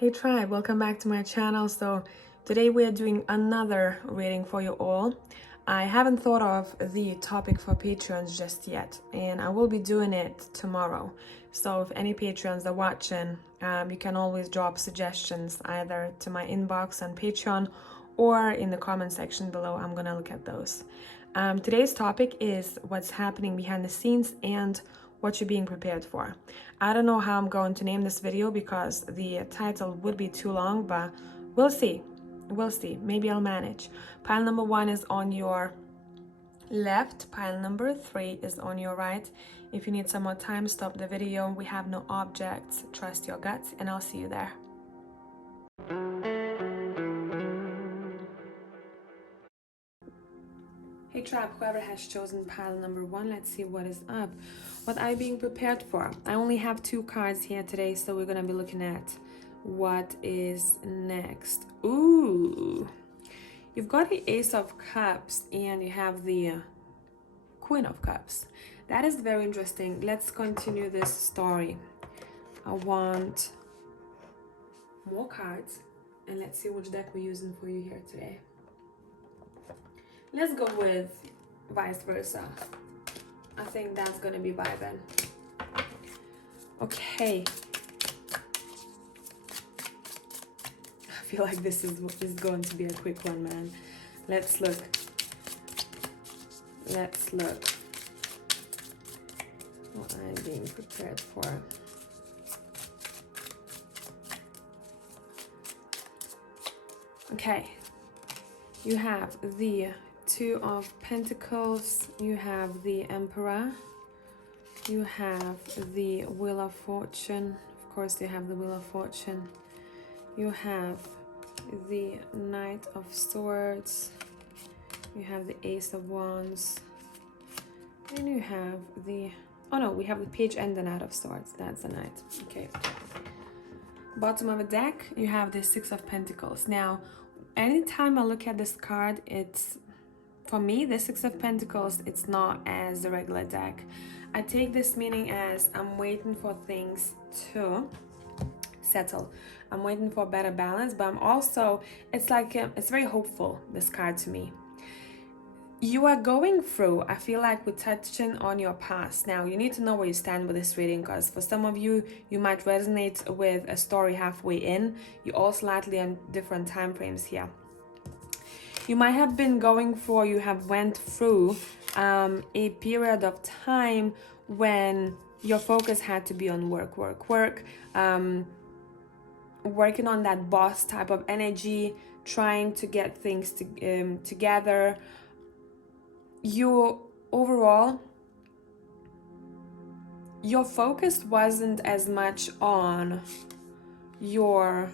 Hey tribe, welcome back to my channel. So today we are doing another reading for you all. I haven't thought of the topic for Patreons just yet, and I will be doing it tomorrow. So if any Patreons are watching, you can always drop suggestions either to my inbox on Patreon or in the comment section below. I'm gonna look at those. Today's topic is what's happening behind the scenes and what you're being prepared for. I don't know how I'm going to name this video because the title would be too long, but we'll see. We'll see. Maybe I'll manage. Pile number 1 is on your left. Pile number 3 is on your right. If you need some more time, stop the video. We have no objects. Trust your guts, and I'll see you there. Hey tribe, whoever has chosen pile number 1, let's see what is up. What are you being prepared for? I only have 2 cards here today, so we're gonna be looking at what is next. Ooh, you've got the Ace of Cups and you have the Queen of Cups. That is very interesting. Let's continue this story. I want more cards, and let's see which deck we're using for you here today. Let's go with vice versa. I think that's gonna be vibing. Okay. I feel like this is going to be a quick one, man. Let's look. Let's look. What I'm being prepared for. Okay. You have the Two of Pentacles, you have the Emperor, you have the Wheel of Fortune, of course you have the Wheel of Fortune, you have the Knight of Swords, you have the Ace of Wands, and you have the, oh no, we have the Page and the Knight of Swords, that's the Knight, okay. Bottom of the deck, you have the Six of Pentacles. Now, anytime I look at this card, it's, for me, the Six of Pentacles, it's not as the regular deck. I take this meaning as I'm waiting for things to settle. I'm waiting for a better balance, but I'm also, it's like, it's very hopeful, this card to me. You are going through, I feel like we're touching on your past. Now, you need to know where you stand with this reading, because for some of you, you might resonate with a story halfway in. You're all slightly on different time frames here. You might have been going for, you have went through a period of time when your focus had to be on work, working on that boss type of energy, trying to get things together. You overall, your focus wasn't as much on your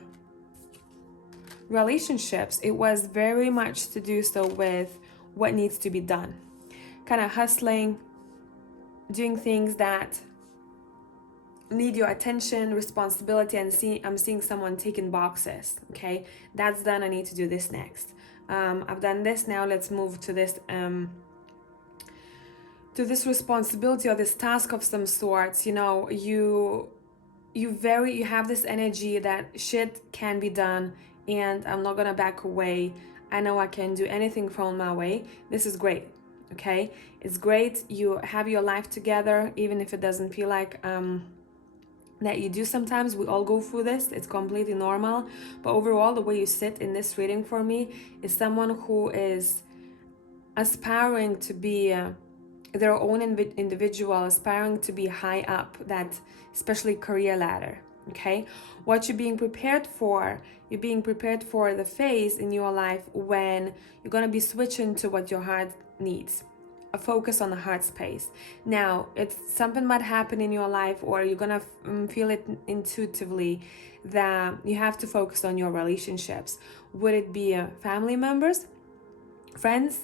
relationships. It was very much to do so with what needs to be done, kind of hustling, doing things that need your attention, responsibility, and I'm seeing someone taking boxes. Okay, that's done, I need to do this next. I've done this, now let's move to this responsibility or this task of some sorts. You know, you have this energy that shit can be done, and I'm not gonna back away. I know I can do anything thrown my way. This is great, okay? It's great. You have your life together, even if it doesn't feel like that you do sometimes. We all go through this. It's completely normal. But overall, the way you sit in this reading for me is someone who is aspiring to be their own individual, aspiring to be high up that, especially career ladder. Okay, what you're being prepared for, you're being prepared for the phase in your life when you're going to be switching to what your heart needs, a focus on the heart space. Now, it's something might happen in your life, or you're going to feel it intuitively that you have to focus on your relationships. Would it be family members, friends,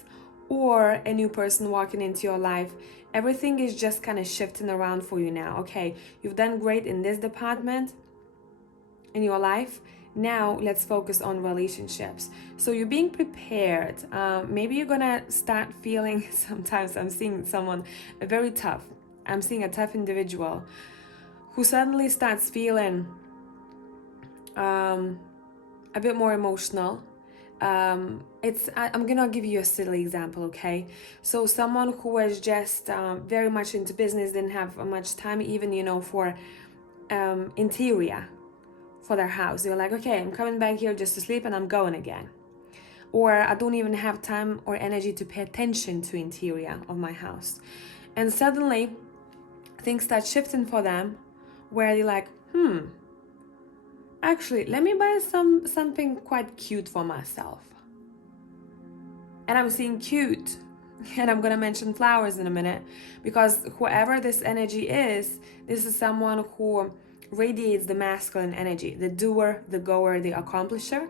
or a new person walking into your life? Everything is just kind of shifting around for you now. Okay, you've done great in this department in your life. Now let's focus on relationships. So you're being prepared. Maybe you're gonna start feeling, sometimes I'm seeing someone very tough. I'm seeing a tough individual who suddenly starts feeling a bit more emotional. I'm gonna give you a silly example, okay? So someone who was just very much into business, didn't have much time even, for interior for their house. They're like, okay, I'm coming back here just to sleep and I'm going again. Or I don't even have time or energy to pay attention to interior of my house. And suddenly things start shifting for them, where they're like, actually, let me buy something quite cute for myself. And I'm seeing cute, and I'm gonna mention flowers in a minute, because whoever this energy is, this is someone who radiates the masculine energy, the doer, the goer, the accomplisher.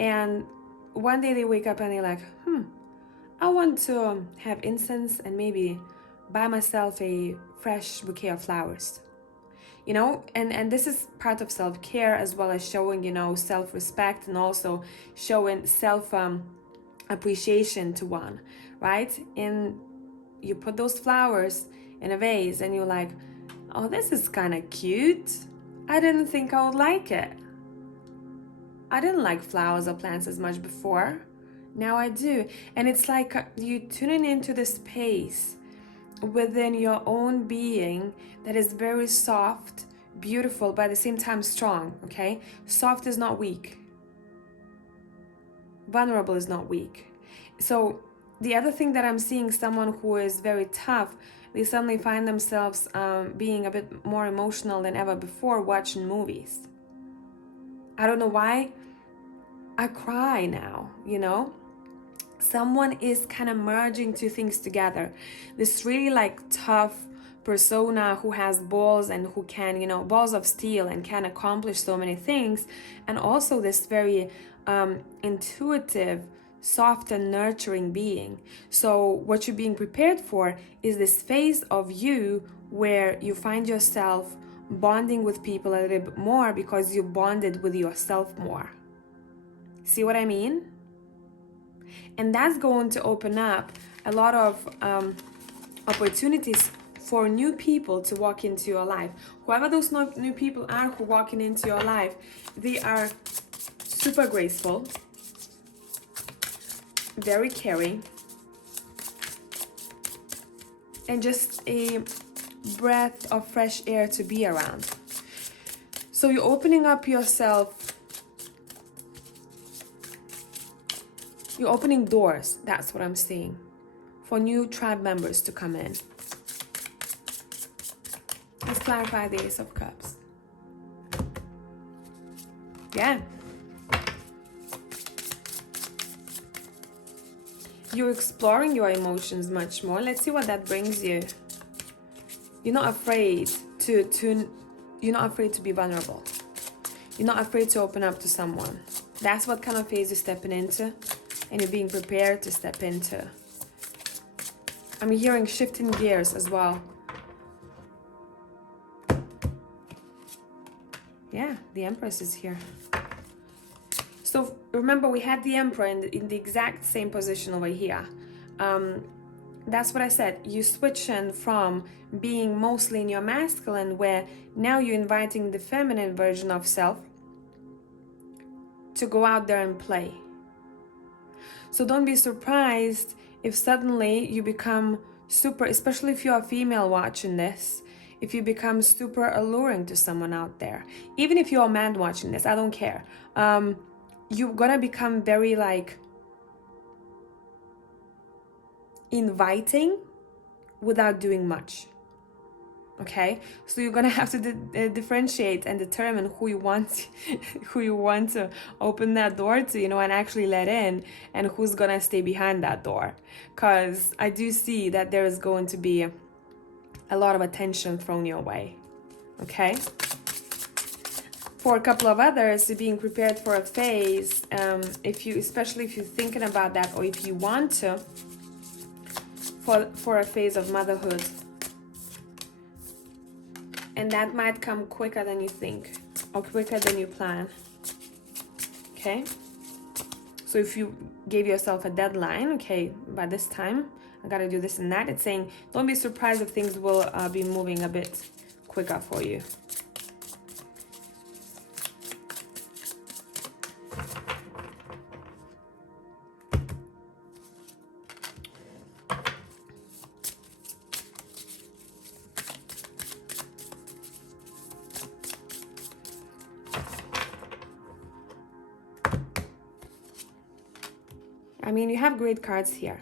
And one day they wake up and they're like, I want to have incense and maybe buy myself a fresh bouquet of flowers. And this is part of self-care, as well as showing, self-respect, and also showing self appreciation to one, right? And you put those flowers in a vase and you're like, oh, this is kind of cute. I didn't think I would like it. I didn't like flowers or plants as much before. Now I do. And it's like you tuning into the space within your own being that is very soft, beautiful, but at the same time strong, okay? Soft is not weak. Vulnerable is not weak. So the other thing that I'm seeing, someone who is very tough, they suddenly find themselves being a bit more emotional than ever before watching movies. I don't know why. I cry now, Someone is kind of merging two things together. This really tough persona who has balls and who can, balls of steel and can accomplish so many things. And also this very intuitive, soft and nurturing being. So what you're being prepared for is this phase of you where you find yourself bonding with people a little bit more because you bonded with yourself more. See what I mean? And that's going to open up a lot of opportunities for new people to walk into your life. Whoever those new people are who walking into your life, they are super graceful, very caring, and just a breath of fresh air to be around. So you're opening up yourself. You're opening doors, that's what I'm seeing, for new tribe members to come in. Let's clarify the Ace of Cups. Yeah. You're exploring your emotions much more. Let's see what that brings you. You're not afraid you're not afraid to be vulnerable. You're not afraid to open up to someone. That's what kind of phase you're stepping into. And you're being prepared to step into. I'm hearing shifting gears as well. Yeah, the Empress is here. So remember, we had the Emperor in the exact same position over here. That's what I said. You're switching from being mostly in your masculine, where now you're inviting the feminine version of self to go out there and play. So don't be surprised if suddenly you become super, especially if you're a female watching this, if you become super alluring to someone out there. Even if you're a man watching this, I don't care. You're gonna become very inviting without doing much. Okay, so you're gonna have to differentiate and determine who you want to open that door to, and actually let in, and who's gonna stay behind that door. Because I do see that there is going to be a lot of attention thrown your way. Okay. For a couple of others, being prepared for a phase, especially if you're thinking about that, or if you want to, for a phase of motherhood. And that might come quicker than you think, or quicker than you plan. Okay? So if you gave yourself a deadline, okay, by this time, I gotta do this and that, it's saying, don't be surprised if things will be moving a bit quicker for you. I mean, you have great cards here.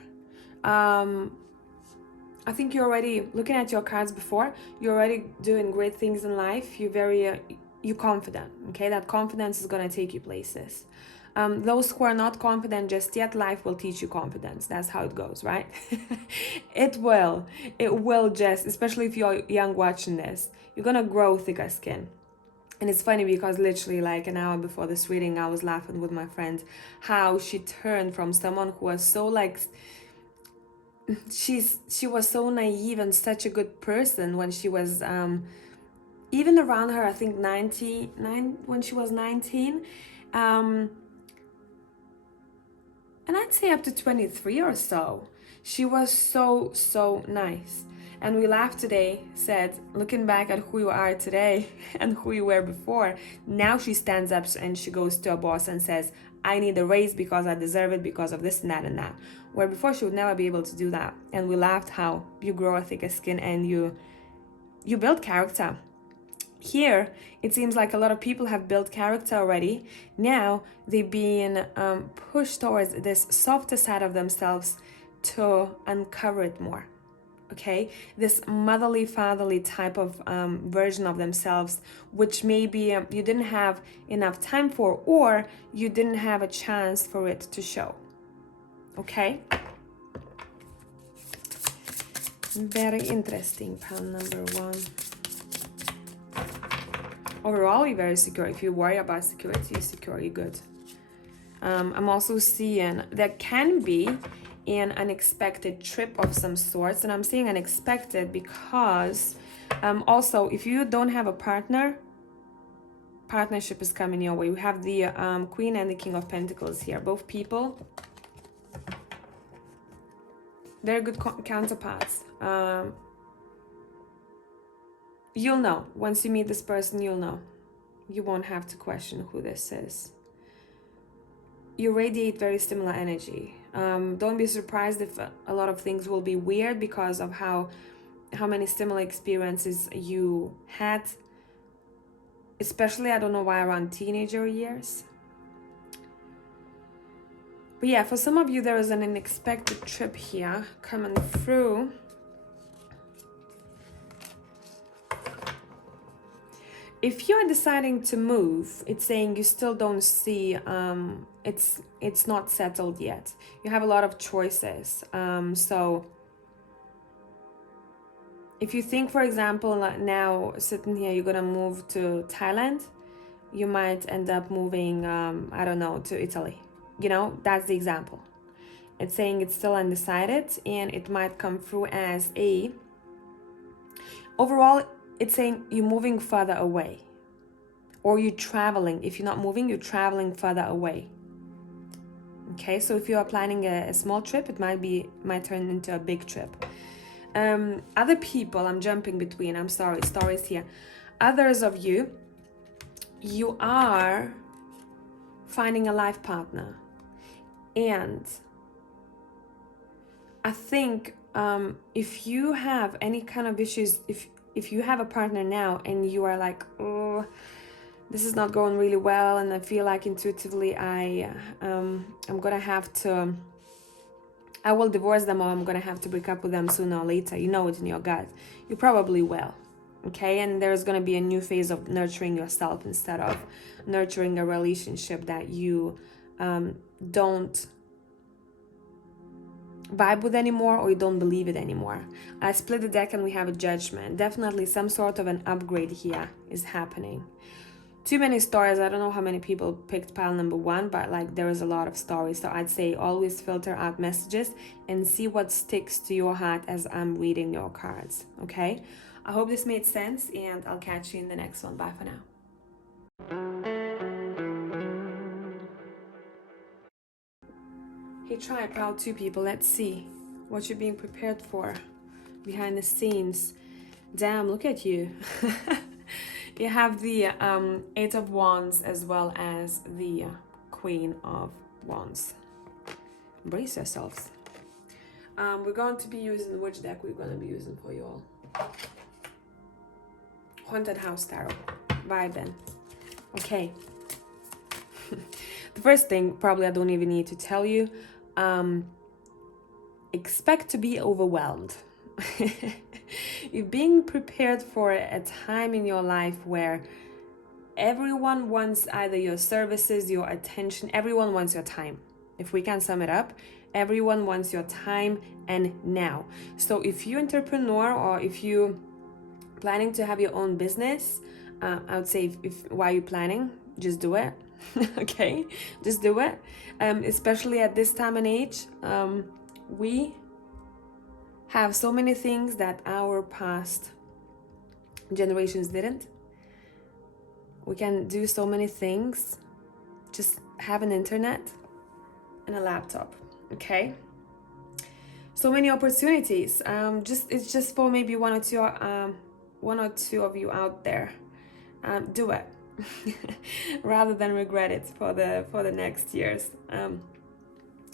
I think you're already looking at your cards before. You're already doing great things in life. You're confident. Okay, that confidence is gonna take you places. Those who are not confident just yet, life will teach you confidence. That's how it goes, right? It will. It will just, especially if you're young watching this, you're gonna grow thicker skin. And it's funny because literally like an hour before this reading, I was laughing with my friend how she turned from someone who was so like, she was so naive and such a good person when she was even around her, I think 99, when she was 19, and I'd say up to 23 or so. She was so nice. And we laughed today, said, looking back at who you are today and who you were before, now she stands up and she goes to a boss and says, I need a raise because I deserve it because of this and that and that. Where before she would never be able to do that. And we laughed how you grow a thicker skin and you build character. Here, it seems like a lot of people have built character already. Now, they're being pushed towards this softer side of themselves to uncover it more. Okay, this motherly, fatherly type of version of themselves, which maybe you didn't have enough time for, or you didn't have a chance for it to show. Okay, very interesting. Pile number 1. Overall, you're very secure. If you worry about security, you're secure, you're good. I'm also seeing there can be an unexpected trip of some sorts, and I'm saying unexpected because also if you don't have a partner, partnership is coming your way. We have the Queen and the King of Pentacles here, both people. They're good counterparts. You'll know. Once you meet this person, you'll know. You won't have to question who this is. You radiate very similar energy. Don't be surprised if a lot of things will be weird because of how many similar experiences you had. Especially, I don't know why, around teenager years. But yeah, for some of you, there is an unexpected trip here coming through. If you're deciding to move, it's saying you still don't see, it's not settled yet. You have a lot of choices. So if you think, for example, now sitting here, you're gonna move to Thailand, you might end up moving, I don't know, to Italy. You know, that's the example. It's saying it's still undecided and it might come through as a, overall, it's saying you're moving further away, or you're traveling. If you're not moving, you're traveling further away. Okay, so if you are planning a small trip, it might turn into a big trip. Other people, I'm jumping between, I'm sorry, stories here. Others of you, you are finding a life partner. And I think if you have any kind of issues, if you have a partner now and you are like, oh, this is not going really well, and I feel like intuitively I'm gonna have to, I will divorce them, or I'm gonna have to break up with them sooner or later. You know it in your gut. You probably will. Okay, and there's gonna be a new phase of nurturing yourself instead of nurturing a relationship that you don't vibe with anymore, or you don't believe it anymore. I split the deck and we have a Judgment. Definitely some sort of an upgrade here is happening. Too many stories. I don't know how many people picked pile number 1, but like there is a lot of stories. So I'd say always filter out messages and see what sticks to your heart as I'm reading your cards. Okay, I hope this made sense, and I'll catch you in the next one. Bye for now. Hey, try pile 2 people. Let's see what you're being prepared for behind the scenes. Damn, look at you. You have the 8 of Wands as well as the Queen of Wands. Brace yourselves. We're going to be using, which deck we're going to be using for you all? Haunted House Tarot. Vibin'. Okay. The first thing, probably I don't even need to tell you, expect to be overwhelmed. You're being prepared for a time in your life where everyone wants either your services, your attention, everyone wants your time. If we can sum it up, everyone wants your time and now. So if you're an entrepreneur or if you're planning to have your own business, I would say if while you're planning, just do it. Okay, just do it. Especially at this time and age, we have so many things that our past generations didn't. We can do so many things. Just have an internet and a laptop, okay? So many opportunities. It's just for maybe one or two of you out there. Do it rather than regret it for the next years.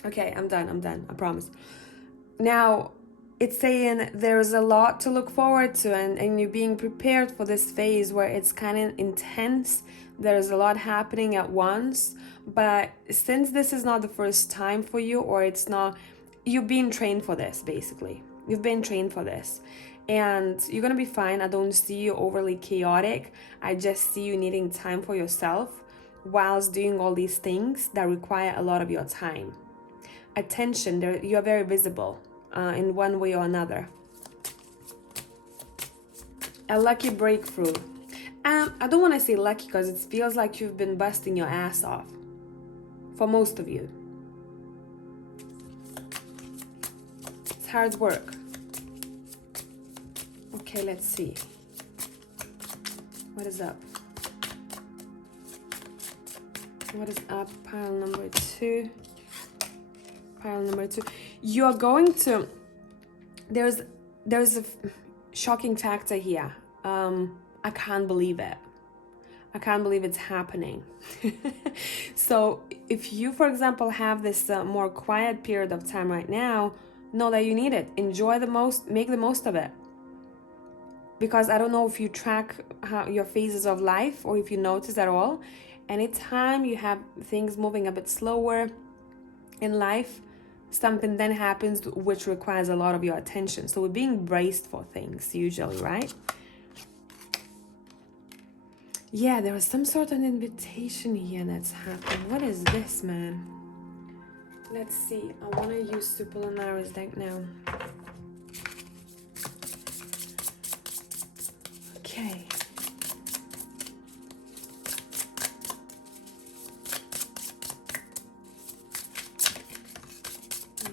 Okay, I'm done. I promise. Now, it's saying there's a lot to look forward to, and you're being prepared for this phase where it's kind of intense. There's a lot happening at once, but since this is not the first time for you, or it's not, you've been trained for this, basically. You've been trained for this, and you're gonna be fine. I don't see you overly chaotic. I just see you needing time for yourself whilst doing all these things that require a lot of your time. Attention, you're very visible in one way or another. A lucky breakthrough. I don't want to say lucky because it feels like you've been busting your ass off. For most of you. It's hard work. Okay, let's see. What is up? What is up? Pile number 2. Pile number 2. You're going to... There's a shocking factor here. I can't believe it. I can't believe it's happening. So if you, for example, have this more quiet period of time right now, know that you need it. Enjoy the most, make the most of it. Because I don't know if you track your phases of life or if you notice at all. Anytime you have things moving a bit slower in life, something then happens which requires a lot of your attention. So we're being braced for things usually, right? Yeah, there was some sort of invitation here that's happening. What is this, man? Let's see. I want to use Supernara's deck now. Okay.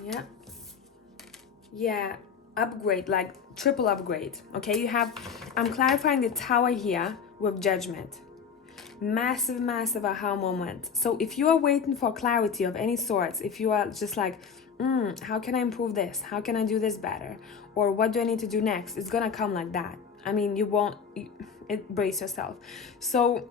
Yeah. Yeah. Upgrade, like triple upgrade. Okay, you have... I'm clarifying the Tower here with Judgment. Massive aha moment. So if you are waiting for clarity of any sorts, if you are just like, how can I improve this? How can I do this better? Or what do I need to do next? It's gonna come like that. I mean, brace yourself. So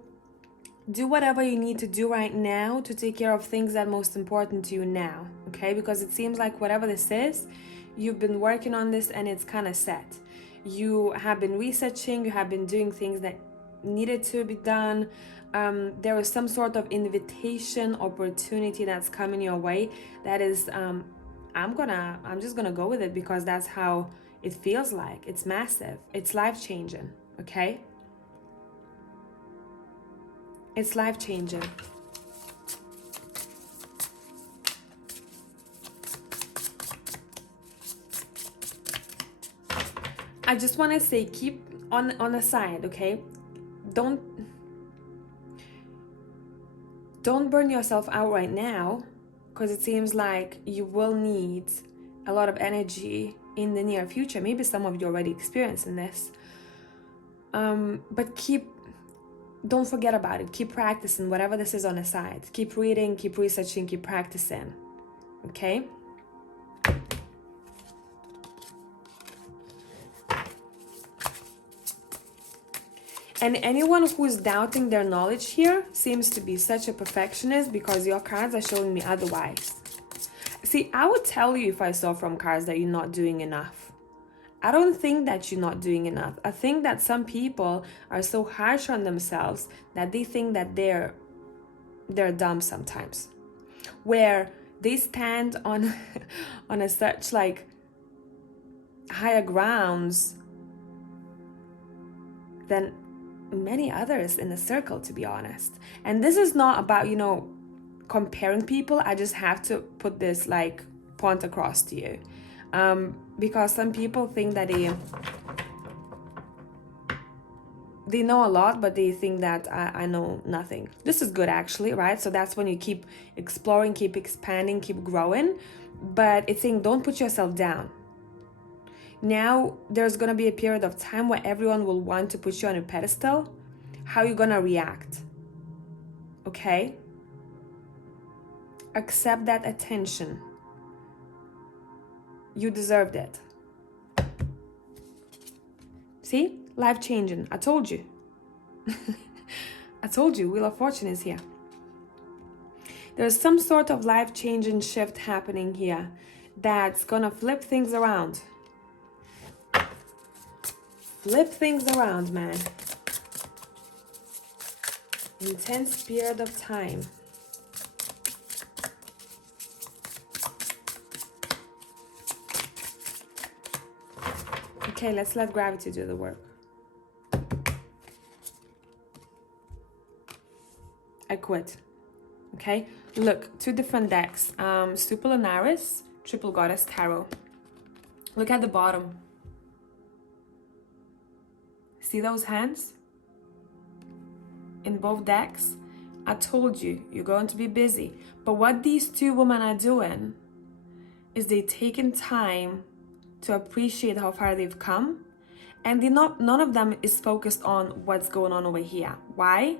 do whatever you need to do right now to take care of things that are most important to you now, okay? Because it seems like whatever this is, you've been working on this and it's kind of set. You have been researching, you have been doing things that needed to be done. There is some sort of invitation, opportunity that's coming your way that is, I'm just gonna go with it because that's how it feels like. It's massive. It's life-changing, okay? It's life-changing. I just want to say, keep on the side, okay? Don't burn yourself out right now, because it seems like you will need a lot of energy in the near future. Maybe some of you already experiencing this. But don't forget about it. Keep practicing whatever this is on the side. Keep reading, keep researching, keep practicing. Okay? And anyone who's doubting their knowledge here seems to be such a perfectionist because your cards are showing me otherwise. See, I would tell you if I saw from cards that you're not doing enough. I don't think that you're not doing enough. I think that some people are so harsh on themselves that they think that they're dumb sometimes. Where they stand on on a such like higher grounds than many others in the circle, to be honest. And this is not about, you know, comparing people. I just have to put this like point across to you, because some people think that they know a lot, but they think that I know nothing. This is good, actually, right? So that's when you keep exploring, keep expanding, keep growing. But it's saying don't put yourself down. Now there's gonna be a period of time where everyone will want to put you on a pedestal. How are you gonna react? Okay? Accept that attention. You deserved it. See? Life changing. I told you. I told you, Wheel of Fortune is here. There's some sort of life changing shift happening here that's gonna flip things around. Flip things around, man. Intense period of time. Okay, let's let gravity do the work. I quit. Okay, look, 2 different decks. Super Lunaris, Triple Goddess Tarot. Look at the bottom. See those hands? In both decks, I told you, you're going to be busy. But what these 2 women are doing is they taking time to appreciate how far they've come. And none of them is focused on what's going on over here. Why?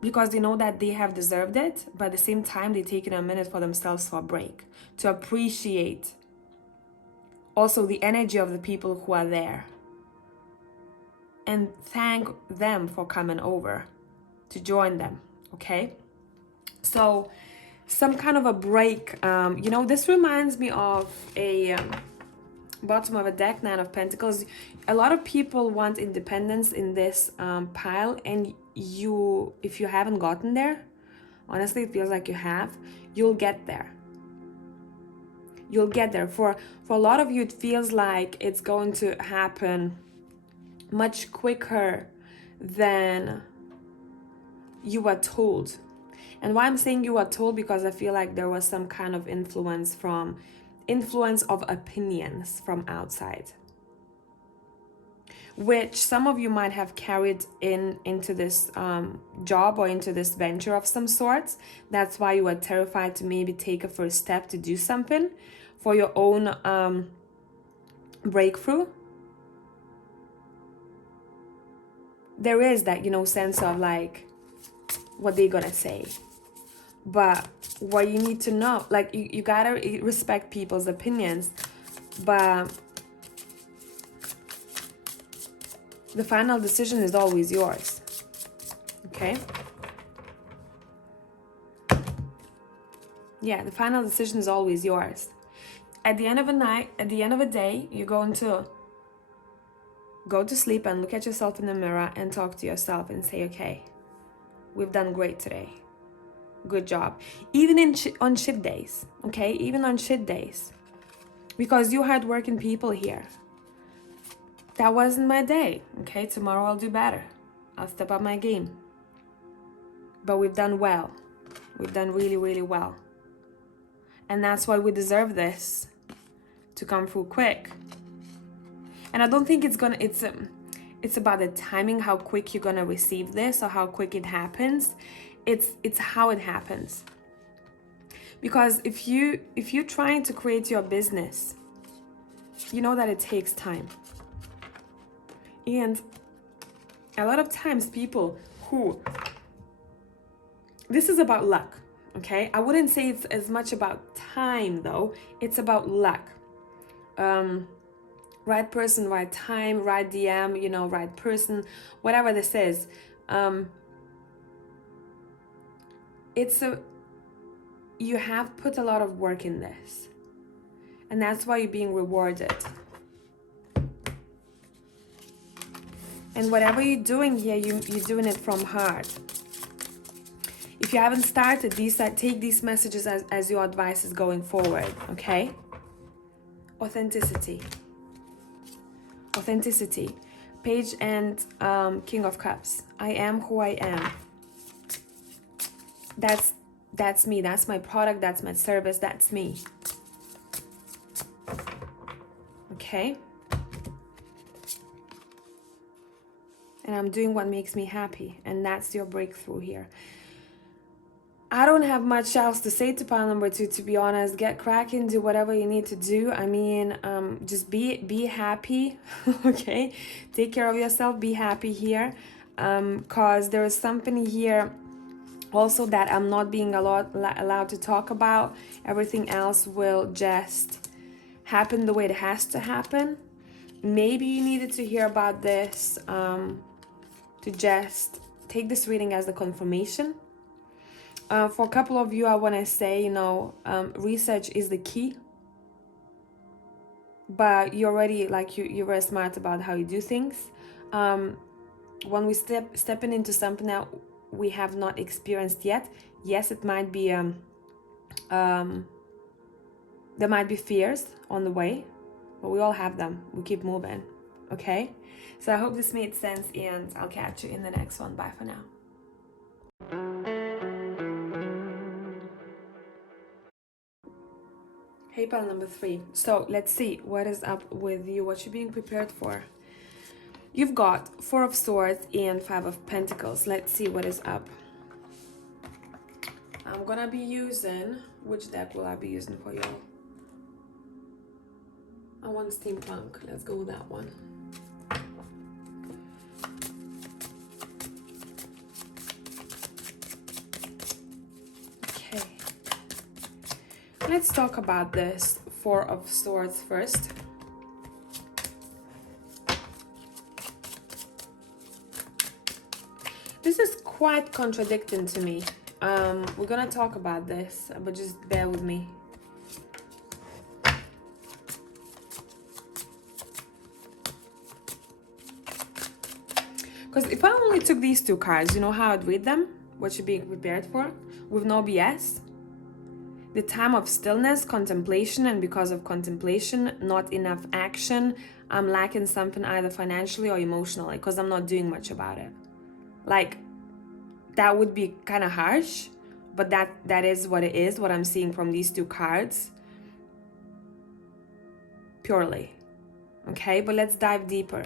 Because they know that they have deserved it, but at the same time, they're taking a minute for themselves for a break, to appreciate also the energy of the people who are there. And thank them for coming over to join them, okay? So some kind of a break. You know, this reminds me of a bottom of a deck, 9 of Pentacles. A lot of people want independence in this pile, and you, if you haven't gotten there, honestly, it feels like you have, you'll get there. You'll get there. For a lot of you, it feels like it's going to happen much quicker than you were told. And why I'm saying you were told, because I feel like there was some kind of influence of opinions from outside, which some of you might have carried into this job or into this venture of some sorts. That's why you were terrified to maybe take a first step to do something for your own breakthrough. There is that, you know, sense of like, what they're gonna say. But what you need to know, like, you gotta respect people's opinions, but the final decision is always yours. Okay? Yeah, the final decision is always yours. At the end of the night, at the end of the day, you're going to go to sleep and look at yourself in the mirror and talk to yourself and say, okay, we've done great today. Good job. Even on shit days, okay? Even on shit days. Because you hardworking people here. That wasn't my day, okay? Tomorrow I'll do better. I'll step up my game. But we've done well. We've done really, really well. And that's why we deserve this to come through quick. And I don't think it's about the timing, how quick you're gonna receive this or how quick it happens. It's how it happens. Because if you're trying to create your business, you know that it takes time. And a lot of times people this is about luck, okay? I wouldn't say it's as much about time though. It's about luck. Right person, right time, right DM, you know, right person, whatever this is. You have put a lot of work in this. And that's why you're being rewarded. And whatever you're doing here, you're doing it from heart. If you haven't started these, take these messages as your advice going forward, okay? Authenticity. Authenticity. Page and King of Cups. I am who I am. That's me. That's my product. That's my service. That's me. Okay? And I'm doing what makes me happy. And that's your breakthrough here. I don't have much else to say to pile number 2, to be honest. Get cracking, do whatever you need to do. I mean, just be happy, okay? Take care of yourself, be happy here. Cause there is something here also that I'm not being allowed to talk about. Everything else will just happen the way it has to happen. Maybe you needed to hear about this to just take this reading as the confirmation. For a couple of you, I want to say, research is the key. But you're already, you're very smart about how you do things. When we stepping into something that we have not experienced yet, yes, it might be, there might be fears on the way, but we all have them. We keep moving, okay? So I hope this made sense, and I'll catch you in the next one. Bye for now. Hey, pile number 3. So let's see what is up with you, what you're being prepared for. You've got 4 of Swords and 5 of Pentacles. Let's see what is up. I'm gonna be using, which deck will I be using for y'all? I want Steampunk. Let's go with that one. Okay. Let's talk about this 4 of Swords first. This is quite contradicting to me. We're gonna talk about this, but just bear with me. Because if I only took these 2 cards, you know how I'd read them? What you're being prepared for? With no BS? The time of stillness, contemplation, and because of contemplation, not enough action. I'm lacking something either financially or emotionally because I'm not doing much about it. Like, that would be kind of harsh, but that is what it is, what I'm seeing from these 2 cards. Purely. Okay, but let's dive deeper.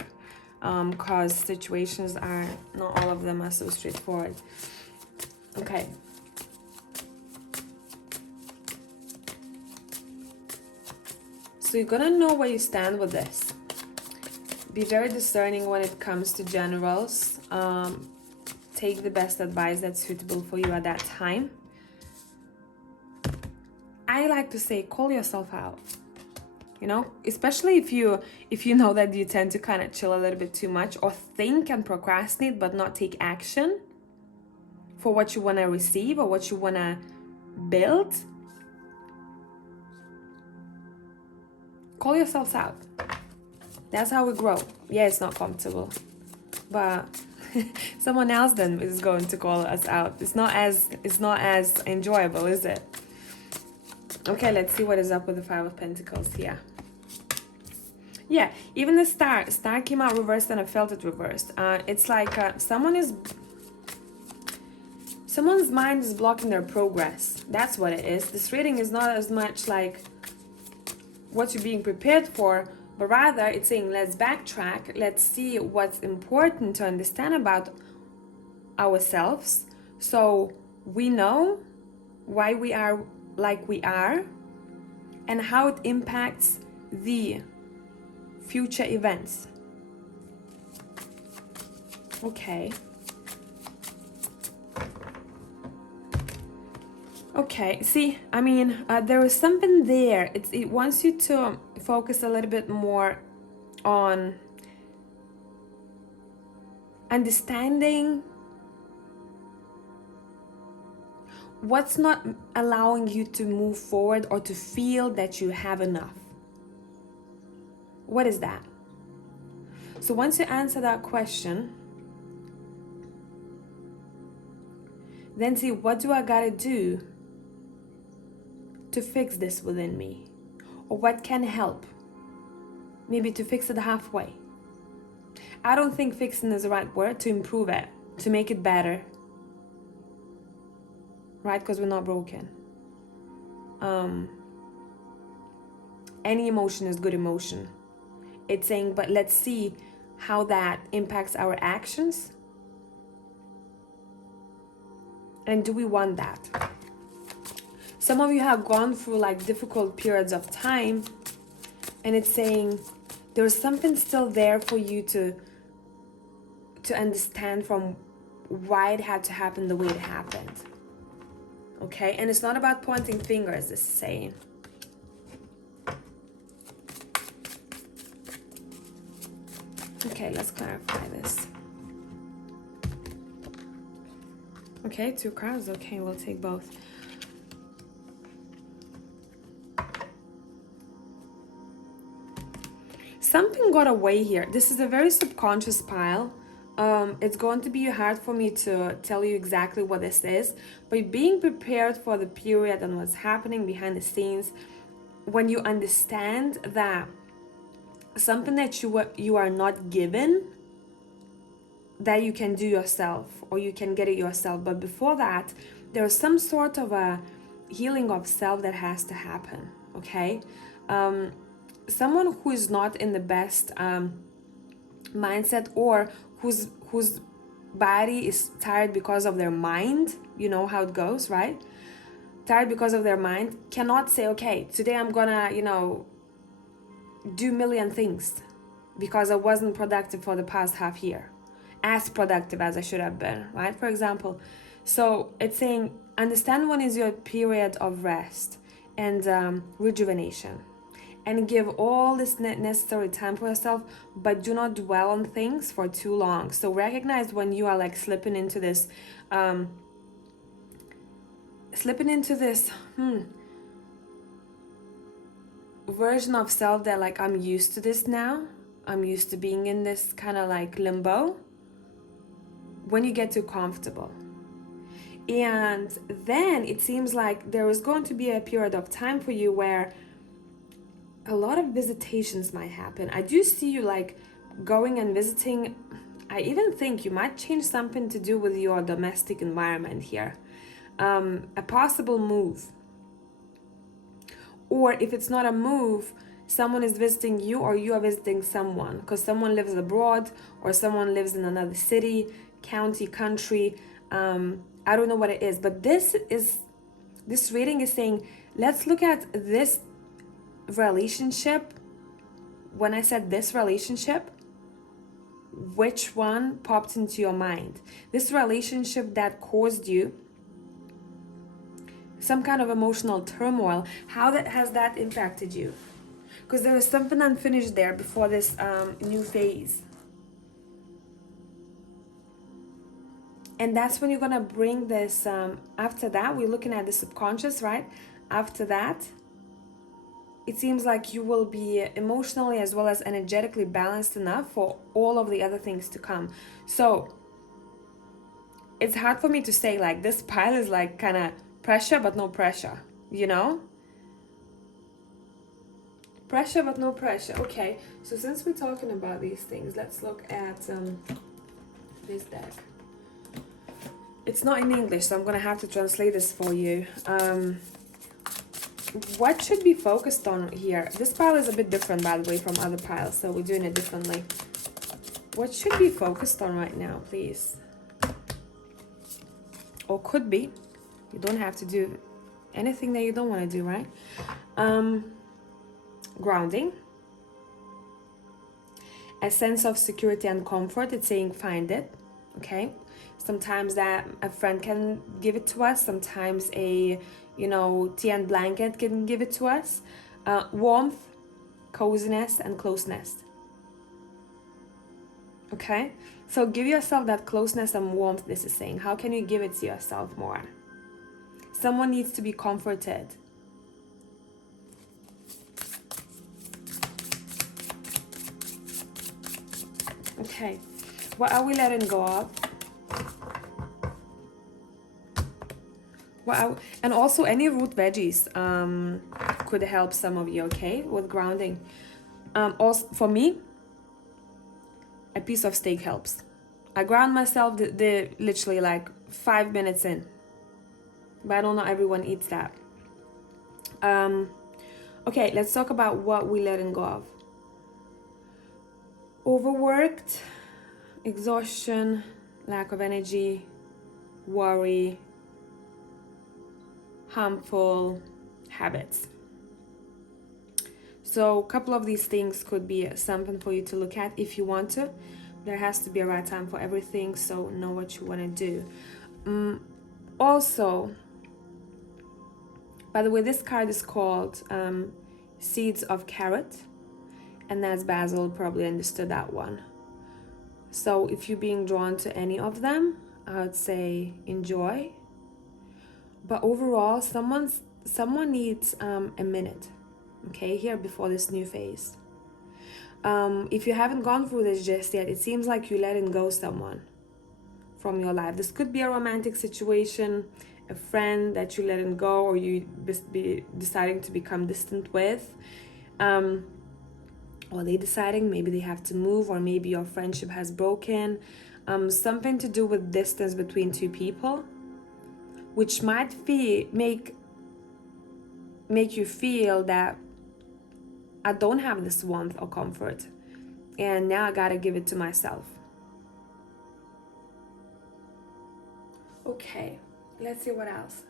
Because situations are, not all of them are so straightforward. Okay. So you're gonna know where you stand with this. Be very discerning when it comes to generals. Take the best advice that's suitable for you at that time. I like to say, call yourself out. You know, especially if you know that you tend to kind of chill a little bit too much, or think and procrastinate but not take action for what you want to receive or what you want to build. Call yourselves out. That's how we grow. Yeah, it's not comfortable, but someone else then is going to call us out. It's not as enjoyable, is it? Okay, let's see what is up with the 5 of Pentacles here. Yeah, even the star came out reversed, and I felt it reversed. It's like someone's mind is blocking their progress. That's what it is. This reading is not as much like what you're being prepared for, but rather it's saying, let's backtrack. Let's see what's important to understand about ourselves, so we know why we are like we are and how it impacts the future events. Okay. Okay, see, I mean, there is something there. It wants you to focus a little bit more on understanding what's not allowing you to move forward or to feel that you have enough. What is that? So once you answer that question, Then see, what do I gotta do to fix this within me? Or what can help? Maybe to fix it halfway. I don't think fixing is the right word. To improve it, to make it better. Right? Because we're not broken. Any emotion is good emotion. It's saying, but let's see how that impacts our actions. And do we want that? Some of you have gone through like difficult periods of time, and it's saying there's something still there for you to understand from why it had to happen the way it happened. Okay? And it's not about pointing fingers, this is saying. Okay, let's clarify this. Okay, 2 cards. Okay, we'll take both. Something got away here. This is a very subconscious pile. It's going to be hard for me to tell you exactly what this is, but being prepared for the period and what's happening behind the scenes, when you understand that something that you are not given, that you can do yourself, or you can get it yourself. But before that, there's some sort of a healing of self that has to happen. Okay, someone who is not in the best mindset, or whose body is tired because of their mind, you know how it goes, right? Tired because of their mind, cannot say, okay, today I'm gonna, do a million things because I wasn't productive for the past half year, as productive as I should have been, right? For example. So it's saying, understand when is your period of rest and rejuvenation, and give all this necessary time for yourself, but do not dwell on things for too long. So recognize when you are like slipping into this version of self that like, I'm used to this now, I'm used to being in this kind of like limbo, when you get too comfortable. And then it seems like there is going to be a period of time for you where a lot of visitations might happen. I do see you like going and visiting. I even think you might change something to do with your domestic environment here. A possible move. Or if it's not a move, someone is visiting you, or you are visiting someone, because someone lives abroad, or someone lives in another city, county, country. I don't know what it is, but this reading is saying, let's look at this relationship. When I said this relationship, which one popped into your mind? This relationship that caused you some kind of emotional turmoil, how has that impacted you? Because there is something unfinished there before this new phase. And that's when you're gonna bring this, after that, we're looking at the subconscious, right? After that, it seems like you will be emotionally as well as energetically balanced enough for all of the other things to come. So it's hard for me to say, like, this pile is like kind of pressure but no pressure, pressure but no pressure. Okay, so since we're talking about these things, let's look at this deck. It's not in English, so I'm gonna have to translate this for you. What should be focused on here? This pile is a bit different, by the way, from other piles, so we're doing it differently. What should be focused on right now, please? Or could be. You don't have to do anything that you don't want to do, right? Grounding. A sense of security and comfort. It's saying find it, okay? Sometimes that a friend can give it to us. Sometimes a, tea and blanket can give it to us. Warmth, coziness, and closeness. Okay? So give yourself that closeness and warmth, this is saying. How can you give it to yourself more? Someone needs to be comforted. Okay. What are we letting go of? Wow. And also any root veggies could help some of you, okay, with grounding. Also, for me, a piece of steak helps. I ground myself the literally like 5 minutes in, but I don't know everyone eats that. Okay, let's talk about what we're letting go of. Overworked, exhaustion, lack of energy, worry, harmful habits. So a couple of these things could be something for you to look at if you want to. There has to be a right time for everything, so know what you want to do. Also, by the way, this card is called Seeds of Carrot, and that's Basil, probably understood that one. So if you're being drawn to any of them, I would say enjoy. But overall, someone needs a minute, okay, here before this new phase. If you haven't gone through this just yet, it seems like you're letting go someone from your life. This could be a romantic situation, a friend that you're letting go, or you be deciding to become distant with. Or they deciding maybe they have to move, or maybe your friendship has broken. Something to do with distance between two people, which might make you feel that I don't have this warmth or comfort, and now I gotta give it to myself. Okay, let's see what else.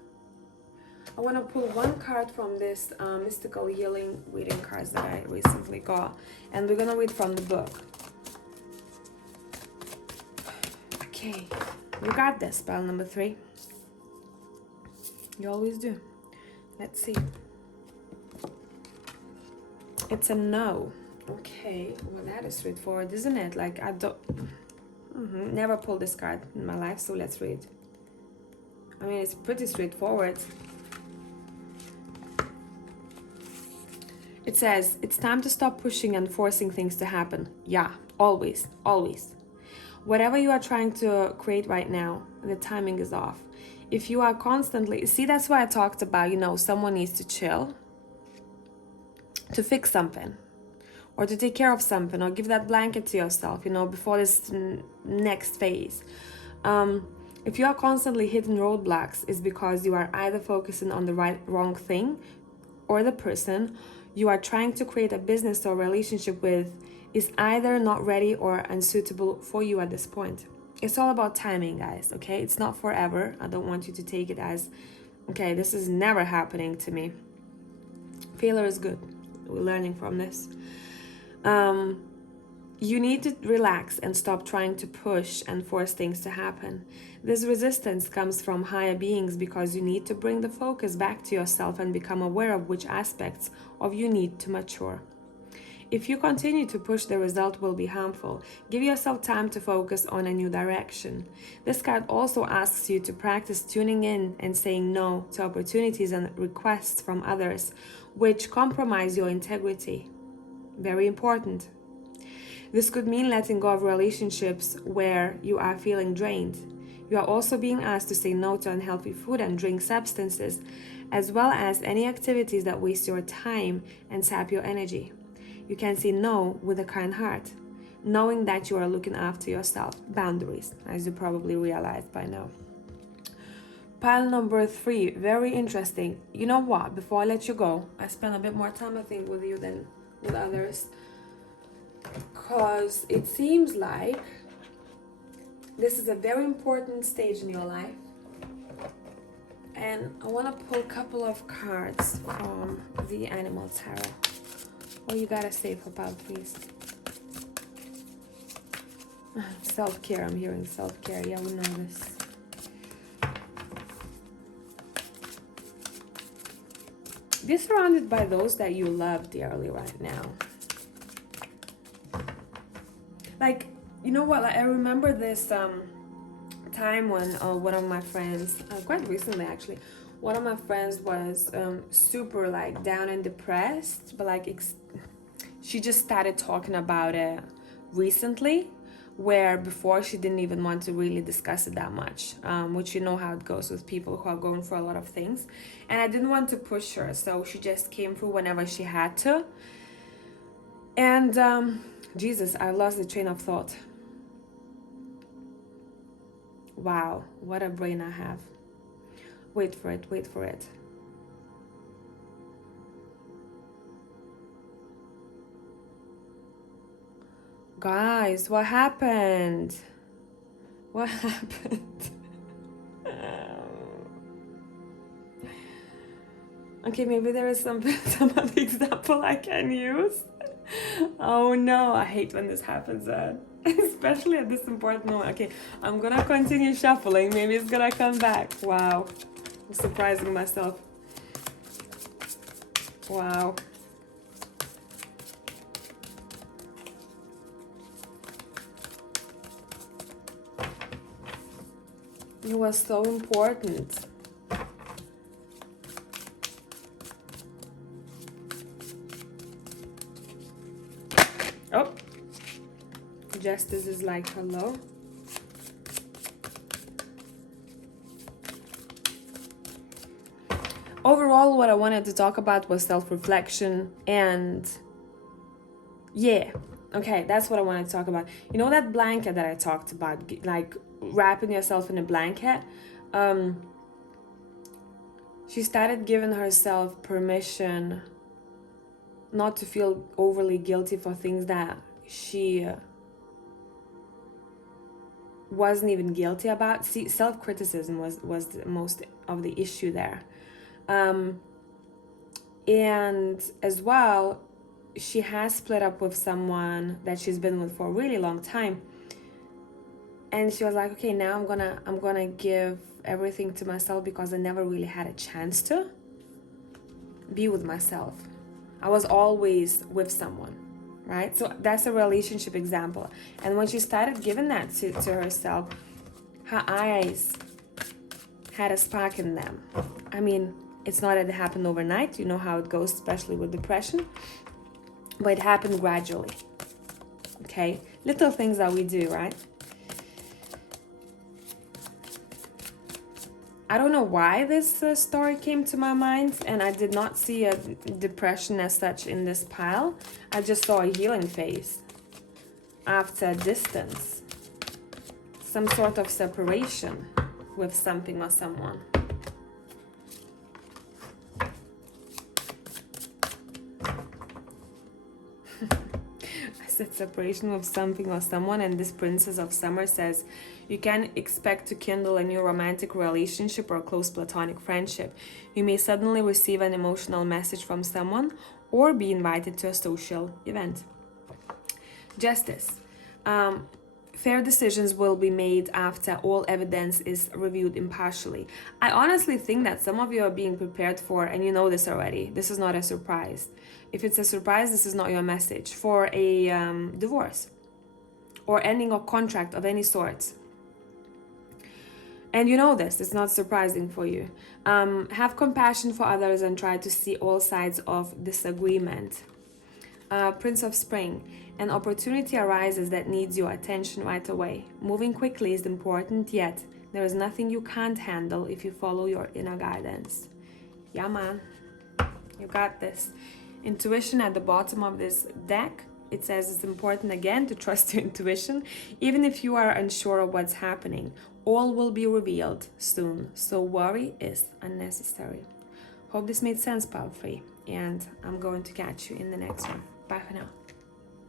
I want to pull one card from this mystical healing reading cards that I recently got, and we're gonna read from the book. Okay, you got this, spell number 3. You always do. Let's see. It's a no. Okay, well that is straightforward, isn't it? Like I don't never pulled this card in my life, so let's read. I mean, it's pretty straightforward. It says, it's time to stop pushing and forcing things to happen. Yeah, always, always. Whatever you are trying to create right now, the timing is off. If you are constantly, see, that's why I talked about, someone needs to chill, to fix something, or to take care of something, or give that blanket to yourself, before this next phase. If you are constantly hitting roadblocks, it's because you are either focusing on the wrong thing, or the person you are trying to create a business or relationship with is either not ready or unsuitable for you at this point. It's all about timing, guys, okay? It's not forever. I don't want you to take it as, okay, this is never happening to me. Failure is good. We're learning from this. You need to relax and stop trying to push and force things to happen. This resistance comes from higher beings because you need to bring the focus back to yourself and become aware of which aspects of you need to mature. If you continue to push, the result will be harmful. Give yourself time to focus on a new direction. This card also asks you to practice tuning in and saying no to opportunities and requests from others, which compromise your integrity. Very important. This could mean letting go of relationships where you are feeling drained. You are also being asked to say no to unhealthy food and drink substances, as well as any activities that waste your time and sap your energy. You can say no with a kind heart, knowing that you are looking after yourself. Boundaries, as you probably realized by now. Pile number 3, very interesting. You know what? Before I let you go, I spend a bit more time, I think, with you than with others, because it seems like this is a very important stage in your life, and I want to pull a couple of cards from the Animal Tarot. Oh, you gotta stay for pile, please. Self-care, I'm hearing self-care. Yeah, we know this. Be surrounded by those that you love dearly right now. Like, you know what, like, I remember this time when one of my friends, quite recently actually, one of my friends was super like down and depressed, but like she just started talking about it recently, where before she didn't even want to really discuss it that much, which you know how it goes with people who are going for a lot of things. And I didn't want to push her, so she just came through whenever she had to. And Jesus, I lost the train of thought. Wow, what a brain I have. Wait for it, wait for it. Guys, what happened? What happened? Okay, maybe there is some other example I can use. Oh no, I hate when this happens, especially at this important moment. Okay, I'm gonna continue shuffling. Maybe it's gonna come back. Wow, I'm surprising myself. Wow. It was so important. Oh, Justice is like, hello. Overall, what I wanted to talk about was self-reflection, and yeah, okay, that's what I wanted to talk about. You know that blanket that I talked about, like wrapping yourself in a blanket? She started giving herself permission not to feel overly guilty for things that she wasn't even guilty about. See, self-criticism was the most of the issue there. And as well, she has split up with someone that she's been with for a really long time. And she was like, okay, now I'm gonna give everything to myself because I never really had a chance to be with myself. I was always with someone, right? So that's a relationship example. And when she started giving that to herself, her eyes had a spark in them. I mean, it's not that it happened overnight. You know how it goes, especially with depression. But it happened gradually, okay? Little things that we do, right? I don't know why this story came to my mind, and I did not see a depression as such in this pile. I just saw a healing phase after distance, some sort of separation with something or someone. I said separation with something or someone, and this Princess of Summer says, you can expect to kindle a new romantic relationship or close platonic friendship. You may suddenly receive an emotional message from someone or be invited to a social event. Justice. Fair decisions will be made after all evidence is reviewed impartially. I honestly think that some of you are being prepared for, and you know this already, this is not a surprise. If it's a surprise, this is not your message, for a divorce or ending a contract of any sort. And you know this, it's not surprising for you. Have compassion for others and try to see all sides of disagreement. Prince of Spring. An opportunity arises that needs your attention right away. Moving quickly is important, yet there is nothing you can't handle if you follow your inner guidance. Yeah, man. You got this. Intuition at the bottom of this deck. It says it's important again to trust your intuition, even if you are unsure of what's happening. All will be revealed soon, so worry is unnecessary. Hope this made sense, pile 3, and I'm going to catch you in the next one. Bye for now.